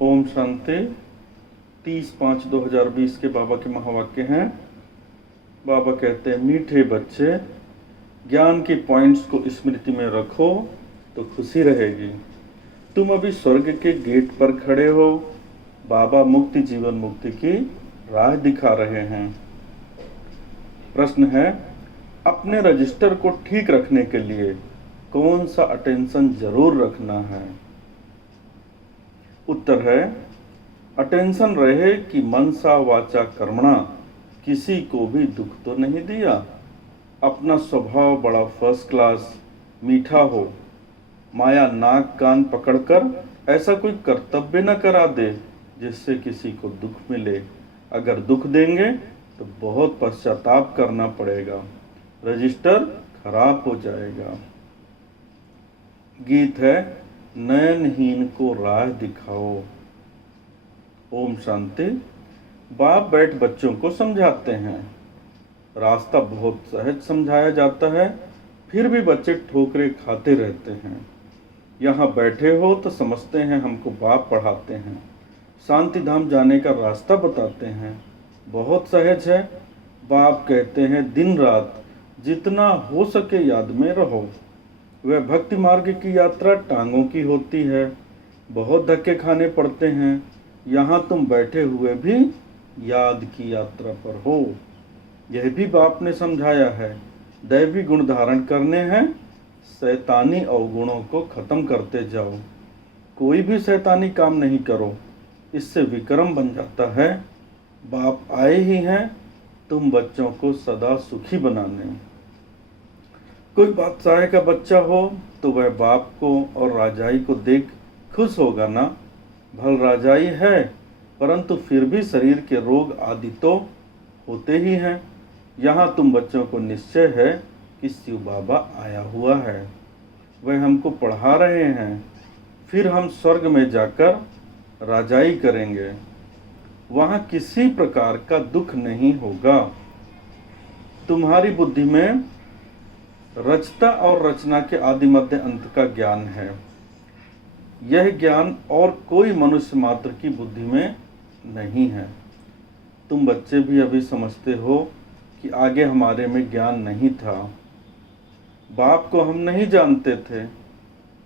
ओम शांति। 30/5/2020 के बाबा के महावाक्य हैं। बाबा कहते हैं, मीठे बच्चे, ज्ञान के पॉइंट्स को स्मृति में रखो तो खुशी रहेगी। तुम अभी स्वर्ग के गेट पर खड़े हो। बाबा मुक्ति जीवन मुक्ति की राह दिखा रहे हैं। प्रश्न है, अपने रजिस्टर को ठीक रखने के लिए कौन सा अटेंशन जरूर रखना है? उत्तर है, अटेंशन रहे कि मनसा वाचा कर्मणा किसी को भी दुख तो नहीं दिया। अपना स्वभाव बड़ा फर्स्ट क्लास मीठा हो। माया नाक कान पकड़कर ऐसा कोई कर्तव्य न करा दे जिससे किसी को दुख मिले। अगर दुख देंगे तो बहुत पश्चाताप करना पड़ेगा, रजिस्टर खराब हो जाएगा। गीत है, नयनहीन को राह दिखाओ। ओम शांति। बाप बैठ बच्चों को समझाते हैं। रास्ता बहुत सहज समझाया जाता है, फिर भी बच्चे ठोकरे खाते रहते हैं। यहाँ बैठे हो तो समझते हैं हमको बाप पढ़ाते हैं, शांति धाम जाने का रास्ता बताते हैं। बहुत सहज है। बाप कहते हैं, दिन रात जितना हो सके याद में रहो। वह भक्ति मार्ग की यात्रा टांगों की होती है, बहुत धक्के खाने पड़ते हैं। यहाँ तुम बैठे हुए भी याद की यात्रा पर हो। यह भी बाप ने समझाया है, दैवी गुण धारण करने हैं, शैतानी अवगुणों को खत्म करते जाओ। कोई भी शैतानी काम नहीं करो, इससे विक्रम बन जाता है। बाप आए ही हैं तुम बच्चों को सदा सुखी बनाने। कोई बादशाह का बच्चा हो तो वह बाप को और राजाई को देख खुश होगा ना। भल राजाई है, परंतु फिर भी शरीर के रोग आदि तो होते ही हैं। यहाँ तुम बच्चों को निश्चय है कि शिव बाबा आया हुआ है, वह हमको पढ़ा रहे हैं। फिर हम स्वर्ग में जाकर राजाई करेंगे, वहाँ किसी प्रकार का दुख नहीं होगा। तुम्हारी बुद्धि में रचता और रचना के आदि मध्य अंत का ज्ञान है। यह ज्ञान और कोई मनुष्य मात्र की बुद्धि में नहीं है। तुम बच्चे भी अभी समझते हो कि आगे हमारे में ज्ञान नहीं था। बाप को हम नहीं जानते थे।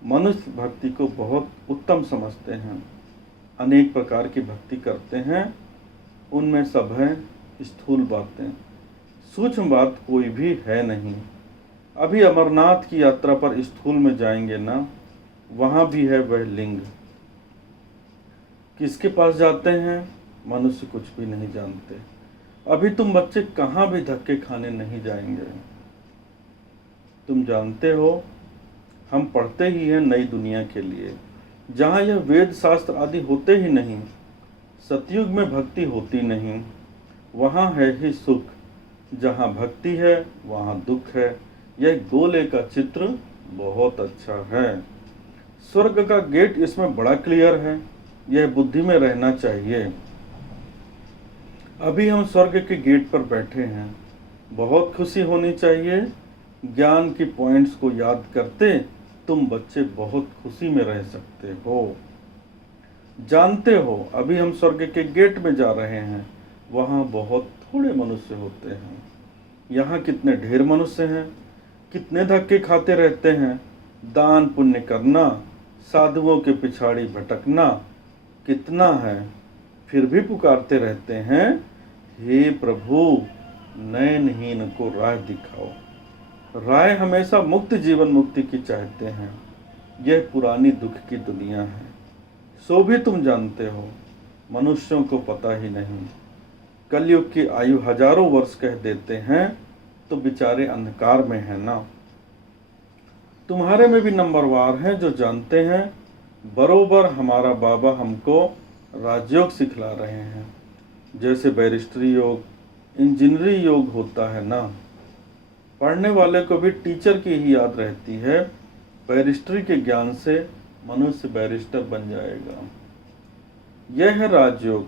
मनुष्य भक्ति को बहुत उत्तम समझते हैं, अनेक प्रकार की भक्ति करते हैं। उनमें सब है स्थूल बातें, सूक्ष्म बात कोई भी है नहीं। अभी अमरनाथ की यात्रा पर स्थूल में जाएंगे ना, वहाँ भी है वह लिंग। किसके पास जाते हैं मनुष्य कुछ भी नहीं जानते। अभी तुम बच्चे कहाँ भी धक्के खाने नहीं जाएंगे। तुम जानते हो, हम पढ़ते ही हैं नई दुनिया के लिए, जहाँ यह वेद शास्त्र आदि होते ही नहीं। सतयुग में भक्ति होती नहीं, वहाँ है ही सुख। जहाँ भक्ति है वहाँ दुख है। यह गोले का चित्र बहुत अच्छा है। स्वर्ग का गेट इसमें बड़ा क्लियर है, यह बुद्धि में रहना चाहिए। अभी हम स्वर्ग के गेट पर बैठे हैं, बहुत खुशी होनी चाहिए। ज्ञान की पॉइंट्स को याद करते तुम बच्चे बहुत खुशी में रह सकते हो। जानते हो, अभी हम स्वर्ग के गेट में जा रहे हैं, वहाँ बहुत थोड़े मनुष्य होते हैं। यहाँ कितने ढेर मनुष्य हैं, कितने धक्के खाते रहते हैं। दान पुण्य करना, साधुओं के पिछाड़ी भटकना कितना है, फिर भी पुकारते रहते हैं, हे प्रभु नयनहीन को राह दिखाओ। राय हमेशा मुक्त जीवन मुक्ति की चाहते हैं। यह पुरानी दुख की दुनिया है, सो भी तुम जानते हो, मनुष्यों को पता ही नहीं। कलयुग की आयु हजारों वर्ष कह देते हैं तो बेचारे अंधकार में है ना। तुम्हारे में भी नंबरवार हैं जो जानते हैं बरोबर हमारा बाबा हमको राजयोग सिखला रहे हैं। जैसे बैरिस्ट्री योग, इंजीनियरिंग योग होता है ना। पढ़ने वाले को भी टीचर की ही याद रहती है। बैरिस्ट्री के ज्ञान से मनुष्य बैरिस्टर बन जाएगा। यह है राजयोग,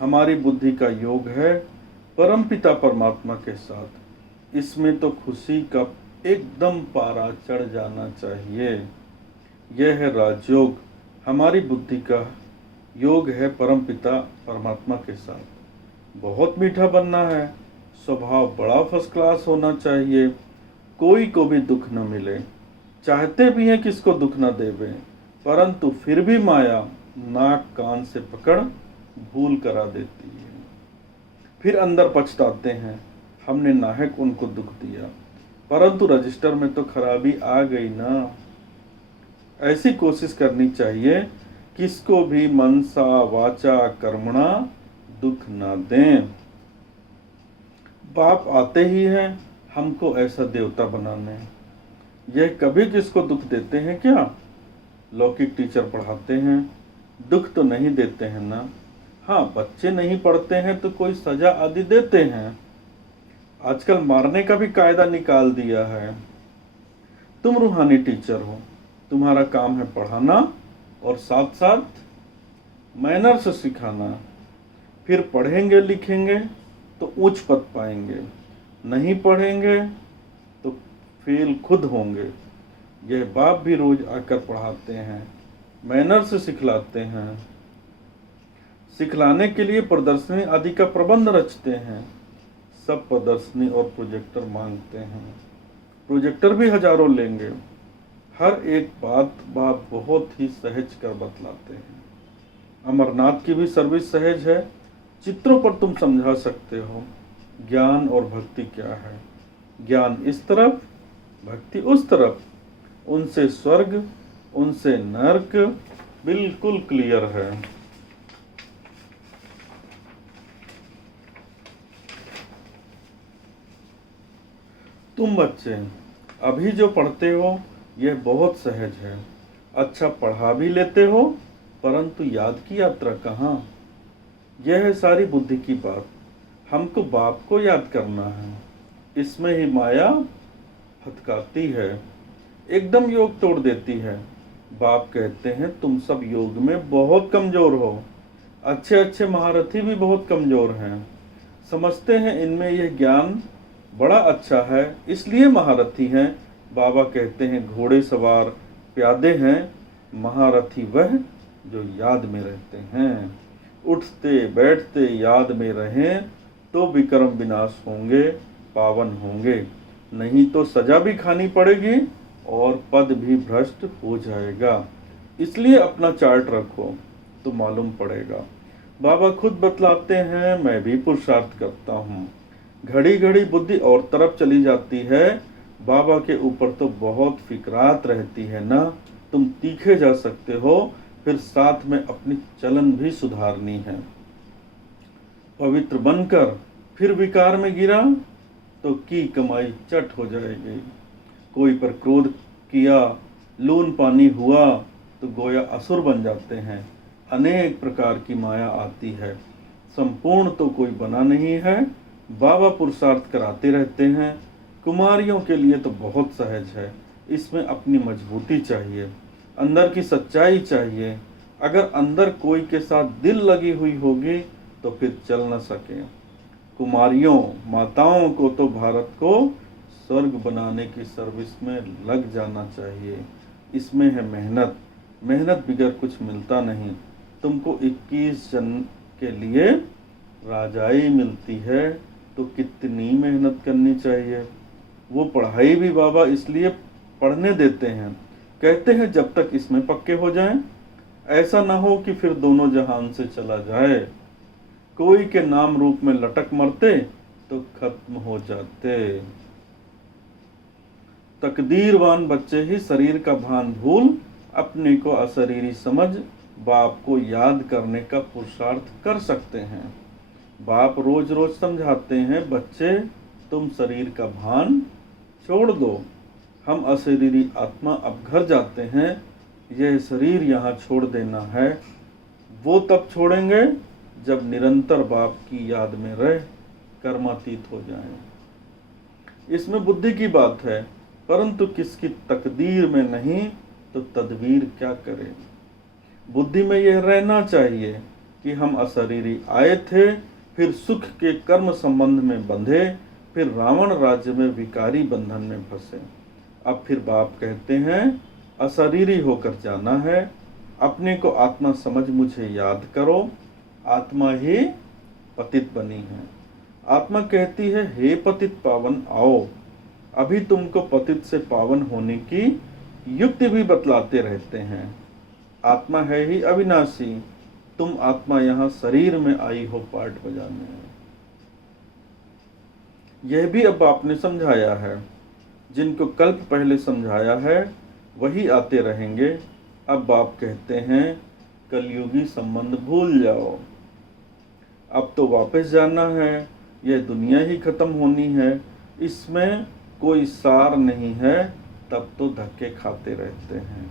हमारी बुद्धि का योग है परमपिता परमात्मा के साथ। इसमें तो खुशी का एकदम पारा चढ़ जाना चाहिए। यह है राजयोग, हमारी बुद्धि का योग है परम पिता परमात्मा के साथ। बहुत मीठा बनना है, स्वभाव बड़ा फर्स्ट क्लास होना चाहिए, कोई को भी दुख न मिले। चाहते भी हैं किसको दुख न देवे, परंतु फिर भी माया नाक कान से पकड़ भूल करा देती है। फिर अंदर पछताते हैं, हमने नाहक उनको दुख दिया, परंतु रजिस्टर में तो खराबी आ गई ना। ऐसी कोशिश करनी चाहिए किसको भी मनसा वाचा कर्मणा दुख ना दें। बाप आते ही हैं हमको ऐसा देवता बनाने, यह कभी किसको दुख देते हैं क्या? लौकिक टीचर पढ़ाते हैं, दुख तो नहीं देते हैं ना। हाँ, बच्चे नहीं पढ़ते हैं तो कोई सजा आदि देते हैं। आजकल मारने का भी कायदा निकाल दिया है। तुम रूहानी टीचर हो, तुम्हारा काम है पढ़ाना और साथ साथ मैनर्स सिखाना। फिर पढ़ेंगे लिखेंगे तो उच्च पद पाएंगे, नहीं पढ़ेंगे तो फेल खुद होंगे। यह बाप भी रोज आकर पढ़ाते हैं, मैनर्स सिखलाते हैं। सिखलाने के लिए प्रदर्शनी आदि का प्रबंध रचते हैं। सब प्रदर्शनी और प्रोजेक्टर मांगते हैं, प्रोजेक्टर भी हजारों लेंगे। हर एक बात बाप बहुत ही सहज कर बतलाते हैं। अमरनाथ की भी सर्विस सहज है, चित्रों पर तुम समझा सकते हो ज्ञान और भक्ति क्या है। ज्ञान इस तरफ, भक्ति उस तरफ, उनसे स्वर्ग उनसे नरक बिल्कुल क्लियर है। तुम बच्चे अभी जो पढ़ते हो यह बहुत सहज है, अच्छा पढ़ा भी लेते हो, परंतु याद की यात्रा कहाँ? यह है सारी बुद्धि की बात। हमको बाप को याद करना है, इसमें ही माया फटकारती है, एकदम योग तोड़ देती है। बाप कहते हैं तुम सब योग में बहुत कमजोर हो, अच्छे अच्छे महारथी भी बहुत कमजोर हैं। समझते हैं इनमें यह ज्ञान बड़ा अच्छा है इसलिए महारथी हैं। बाबा कहते हैं घोड़े सवार प्यादे हैं, महारथी वह जो याद में रहते हैं। उठते बैठते याद में रहें तो विक्रम विनाश होंगे, पावन होंगे, नहीं तो सजा भी खानी पड़ेगी और पद भी भ्रष्ट हो जाएगा। इसलिए अपना चार्ट रखो तो मालूम पड़ेगा। बाबा खुद बतलाते हैं, मैं भी पुरुषार्थ करता हूँ। घड़ी घड़ी बुद्धि और तरफ चली जाती है, बाबा के ऊपर तो बहुत फिक्रात रहती है ना। तुम तीखे जा सकते हो, फिर साथ में अपनी चलन भी सुधारनी है। पवित्र बनकर फिर विकार में गिरा तो की कमाई चट हो जाएगी। कोई पर क्रोध किया, लून पानी हुआ तो गोया असुर बन जाते हैं। अनेक प्रकार की माया आती है, संपूर्ण तो कोई बना नहीं है। बाबा पुरुषार्थ कराते रहते हैं। कुमारियों के लिए तो बहुत सहज है, इसमें अपनी मजबूती चाहिए, अंदर की सच्चाई चाहिए। अगर अंदर कोई के साथ दिल लगी हुई होगी तो फिर चल न सके। कुमारियों माताओं को तो भारत को स्वर्ग बनाने की सर्विस में लग जाना चाहिए। इसमें है मेहनत, मेहनत बिगर कुछ मिलता नहीं। तुमको 21 जन्म के लिए राजाई मिलती है तो कितनी मेहनत करनी चाहिए। वो पढ़ाई भी बाबा इसलिए पढ़ने देते हैं, कहते हैं जब तक इसमें पक्के हो जाएं, ऐसा ना हो कि फिर दोनों जहान से चला जाए। कोई के नाम रूप में लटक मरते तो खत्म हो जाते। तकदीरवान बच्चे ही शरीर का भान भूल अपने को अशरीरी समझ बाप को याद करने का पुरुषार्थ कर सकते हैं। बाप रोज रोज समझाते हैं, बच्चे तुम शरीर का भान छोड़ दो, हम अशरीरी आत्मा अब घर जाते हैं, यह शरीर यहाँ छोड़ देना है। वो तब छोड़ेंगे जब निरंतर बाप की याद में रह कर्मातीत हो जाएं। इसमें बुद्धि की बात है, परंतु किसकी तकदीर में नहीं तो तदबीर क्या करे। बुद्धि में यह रहना चाहिए कि हम अशरीरी आए थे, फिर सुख के कर्म संबंध में बंधे, फिर रावण राज्य में विकारी बंधन में फंसे। अब फिर बाप कहते हैं अशरीरी होकर जाना है, अपने को आत्मा समझ मुझे याद करो, आत्मा ही पतित बनी है। आत्मा कहती है, हे पतित पावन आओ। अभी तुमको पतित से पावन होने की युक्ति भी बतलाते रहते हैं। आत्मा है ही अविनाशी, तुम आत्मा यहाँ शरीर में आई हो पाठ बजाने। यह भी अब आपने समझाया है, जिनको कल्प पहले समझाया है वही आते रहेंगे। अब आप कहते हैं कलयुगी संबंध भूल जाओ, अब तो वापस जाना है, यह दुनिया ही खत्म होनी है, इसमें कोई सार नहीं है। तब तो धक्के खाते रहते हैं।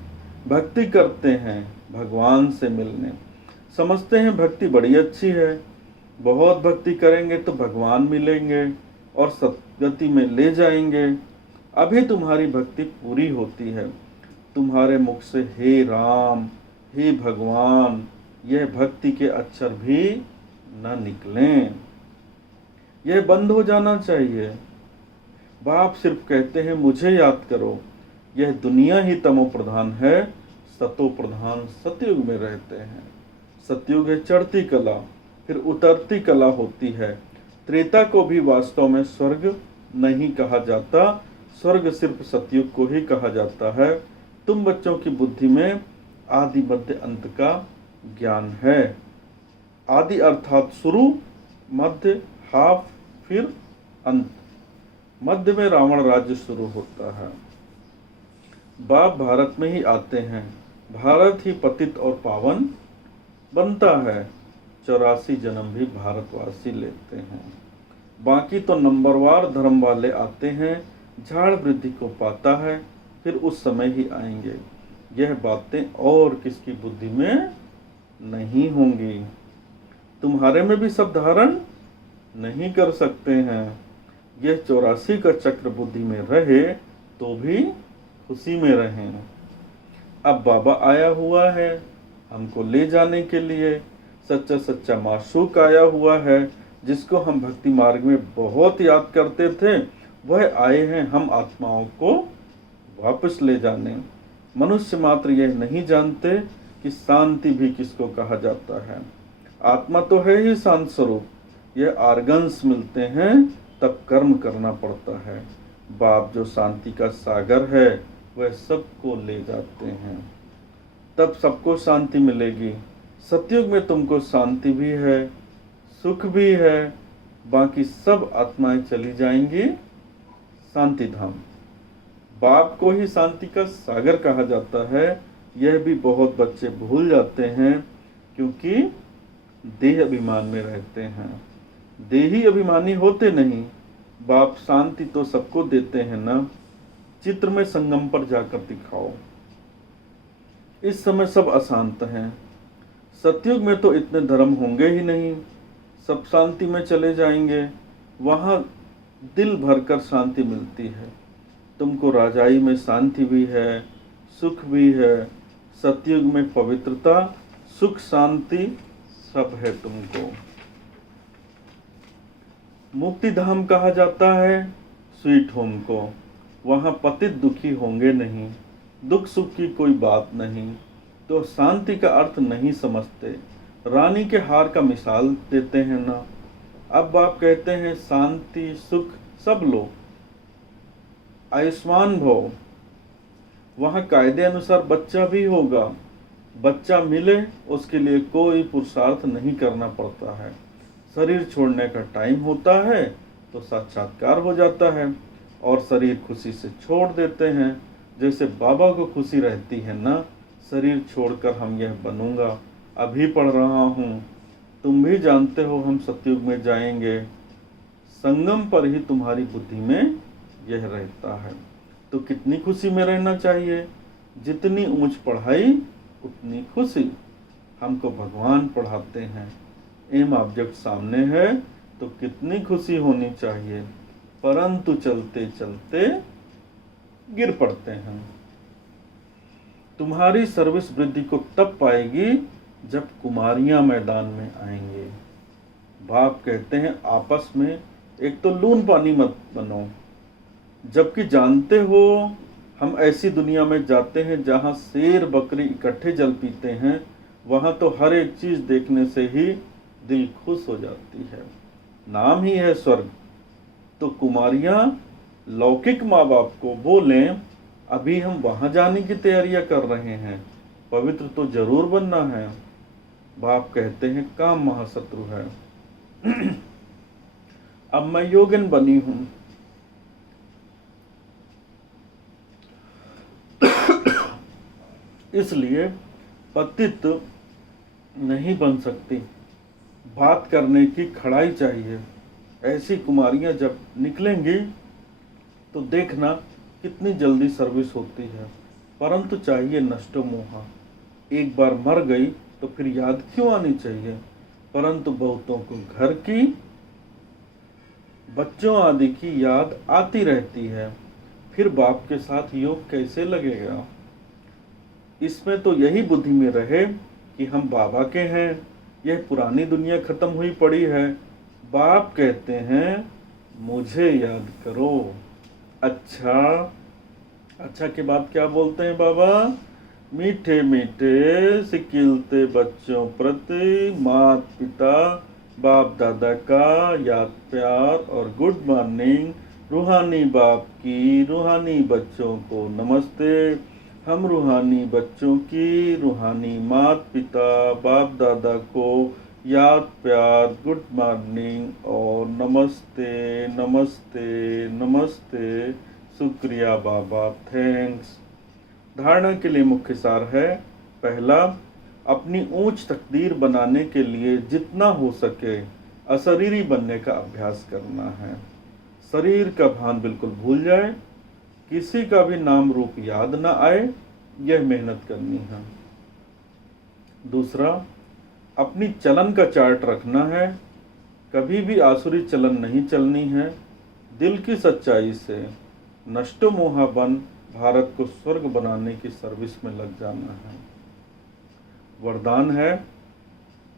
भक्ति करते हैं भगवान से मिलने, समझते हैं भक्ति बड़ी अच्छी है, बहुत भक्ति करेंगे तो भगवान मिलेंगे और सतगति में ले जाएंगे। अभी तुम्हारी भक्ति पूरी होती है, तुम्हारे मुख से हे राम, हे भगवान, यह भक्ति के अक्षर भी न निकलें। यह बंद हो जाना चाहिए। बाप सिर्फ कहते हैं मुझे याद करो। यह दुनिया ही तमो प्रधान है, सतो प्रधान सतयुग में रहते हैं। सतयुग है चढ़ती कला, फिर उतरती कला होती है। त्रेता को भी वास्तव में स्वर्ग नहीं कहा जाता, स्वर्ग सिर्फ सतयुग को ही कहा जाता है। तुम बच्चों की बुद्धि में आदि मध्य अंत का ज्ञान है। आदि अर्थात शुरू, मध्य हाफ, फिर अंत। मध्य में रावण राज्य शुरू होता है। बाप भारत में ही आते हैं, भारत ही पतित और पावन बनता है। 84 जन्म भी भारतवासी लेते हैं। बाकी तो नंबरवार धर्म वाले आते हैं, झाड़ वृद्धि को पाता है, फिर उस समय ही आएंगे। यह बातें और किसकी बुद्धि में नहीं होंगी। तुम्हारे में भी सब धारण नहीं कर सकते हैं। यह 84 का चक्र बुद्धि में रहे तो भी खुशी में रहें। अब बाबा आया हुआ है हमको ले जाने के लिए। सच्चा सच्चा माशूक आया हुआ है, जिसको हम भक्ति मार्ग में बहुत याद करते थे, वह आए हैं हम आत्माओं को वापस ले जाने। मनुष्य मात्र यह नहीं जानते कि शांति भी किसको कहा जाता है। आत्मा तो है ही शांत स्वरूप। यह आर्गन्स मिलते हैं तब कर्म करना पड़ता है। बाप जो शांति का सागर है वह सबको ले जाते हैं, तब सबको शांति मिलेगी। सतयुग में तुमको शांति भी है, सुख भी है, बाकी सब आत्माएं चली जाएंगी शांति धाम। बाप को ही शांति का सागर कहा जाता है। यह भी बहुत बच्चे भूल जाते हैं, क्योंकि देह अभिमान में रहते हैं। देही अभिमानी होते नहीं। बाप शांति तो सबको देते हैं ना, चित्र में संगम पर जाकर दिखाओ। इस समय सब अशांत हैं। सतयुग में तो इतने धर्म होंगे ही नहीं, सब शांति में चले जाएंगे। वहाँ दिल भरकर शांति मिलती है। तुमको राजाई में शांति भी है, सुख भी है। सतयुग में पवित्रता, सुख, शांति सब है तुमको। मुक्ति धाम कहा जाता है स्वीट होम को। वहाँ पतित दुखी होंगे नहीं, दुख सुख की कोई बात नहीं। तो शांति का अर्थ नहीं समझते। रानी के हार का मिसाल देते हैं ना। अब आप कहते हैं शांति सुख सब लो, आयुष्मान भव। वहाँ कायदे अनुसार बच्चा भी होगा। बच्चा मिले उसके लिए कोई पुरुषार्थ नहीं करना पड़ता है। शरीर छोड़ने का टाइम होता है तो साक्षात्कार हो जाता है और शरीर खुशी से छोड़ देते हैं। जैसे बाबा को खुशी रहती है ना, शरीर छोड़कर हम यह बनूंगा, अभी पढ़ रहा हूँ, तुम भी जानते हो हम सतयुग में जाएंगे। संगम पर ही तुम्हारी बुद्धि में यह रहता है। तो कितनी खुशी में रहना चाहिए। जितनी ऊंच पढ़ाई उतनी खुशी। हमको भगवान पढ़ाते हैं, एम ऑब्जेक्ट सामने है तो कितनी खुशी होनी चाहिए। परंतु चलते चलते गिर पड़ते हैं। तुम्हारी सर्विस वृद्धि को तब पाएगी जब कुमारियां मैदान में आएंगे। बाप कहते हैं आपस में एक तो लून पानी मत बनो, जबकि जानते हो हम ऐसी दुनिया में जाते हैं जहाँ शेर बकरी इकट्ठे जल पीते हैं, वहाँ तो हर एक चीज़ देखने से ही दिल खुश हो जाती है। नाम ही है स्वर्ग। तो कुमारियाँ लौकिक माँ बाप को बोलें, अभी हम वहाँ जाने की तैयारियाँ कर रहे हैं, पवित्र तो जरूर बनना है। बाप कहते हैं काम महाशत्रु है। अब मैं योगिन बनी हूँ, इसलिए पतित नहीं बन सकती। बात करने की खड़ाई चाहिए। ऐसी कुमारियां जब निकलेंगी तो देखना कितनी जल्दी सर्विस होती है। परंतु चाहिए नष्टो मोहा। एक बार मर गई तो फिर याद क्यों आनी चाहिए। परंतु बहुतों को घर की, बच्चों आदि की याद आती रहती है। फिर बाप के साथ योग कैसे लगेगा। इसमें तो यही बुद्धि में रहे कि हम बाबा के हैं, यह पुरानी दुनिया खत्म हुई पड़ी है। बाप कहते हैं मुझे याद करो। अच्छा, अच्छा के बाद क्या बोलते हैं बाबा। मीठे मीठे सिकिलते बच्चों प्रति माता पिता बाप दादा का याद प्यार और गुड मॉर्निंग। रूहानी बाप की रूहानी बच्चों को नमस्ते। हम रूहानी बच्चों की रूहानी माता पिता बाप दादा को याद प्यार गुड मॉर्निंग और नमस्ते नमस्ते नमस्ते। शुक्रिया बाबा, थैंक्स। धारणा के लिए मुख्य सार है। पहला, अपनी ऊंच तकदीर बनाने के लिए जितना हो सके अशरीरी बनने का अभ्यास करना है। शरीर का भान बिल्कुल भूल जाए, किसी का भी नाम रूप याद ना आए, यह मेहनत करनी है। दूसरा, अपनी चलन का चार्ट रखना है। कभी भी आसुरी चलन नहीं चलनी है। दिल की सच्चाई से नष्टो मोहा बन भारत को स्वर्ग बनाने की सर्विस में लग जाना है। वरदान है,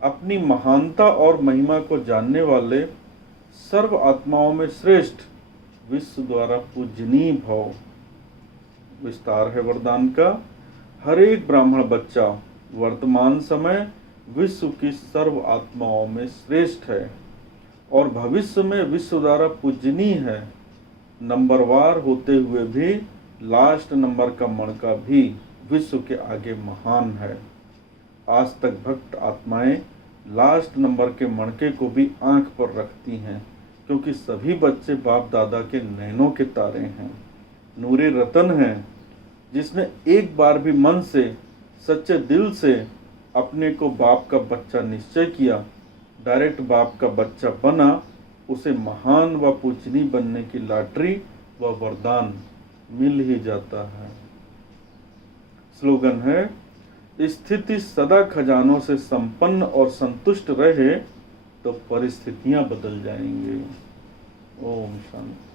अपनी महानता और महिमा को जानने वाले सर्व आत्माओं में श्रेष्ठ विश्व द्वारा पूजनीय भव। विस्तार है वरदान का। हर एक ब्राह्मण बच्चा वर्तमान समय विश्व की सर्व आत्माओं में श्रेष्ठ है और भविष्य में विश्व द्वारा पूजनीय है। नंबरवार होते हुए भी लास्ट नंबर का मणका भी विश्व के आगे महान है। आज तक भक्त आत्माएं लास्ट नंबर के मणके को भी आंख पर रखती हैं, क्योंकि सभी बच्चे बाप दादा के नैनों के तारे हैं, नूरे रतन हैं। जिसने एक बार भी मन से सच्चे दिल से अपने को बाप का बच्चा निश्चय किया, डायरेक्ट बाप का बच्चा बना, उसे महान व पूजनीय बनने की लॉटरी व वरदान मिल ही जाता है। स्लोगन है, स्थिति सदा खजानों से संपन्न और संतुष्ट रहे तो परिस्थितियां बदल जाएंगी। ओम शांति।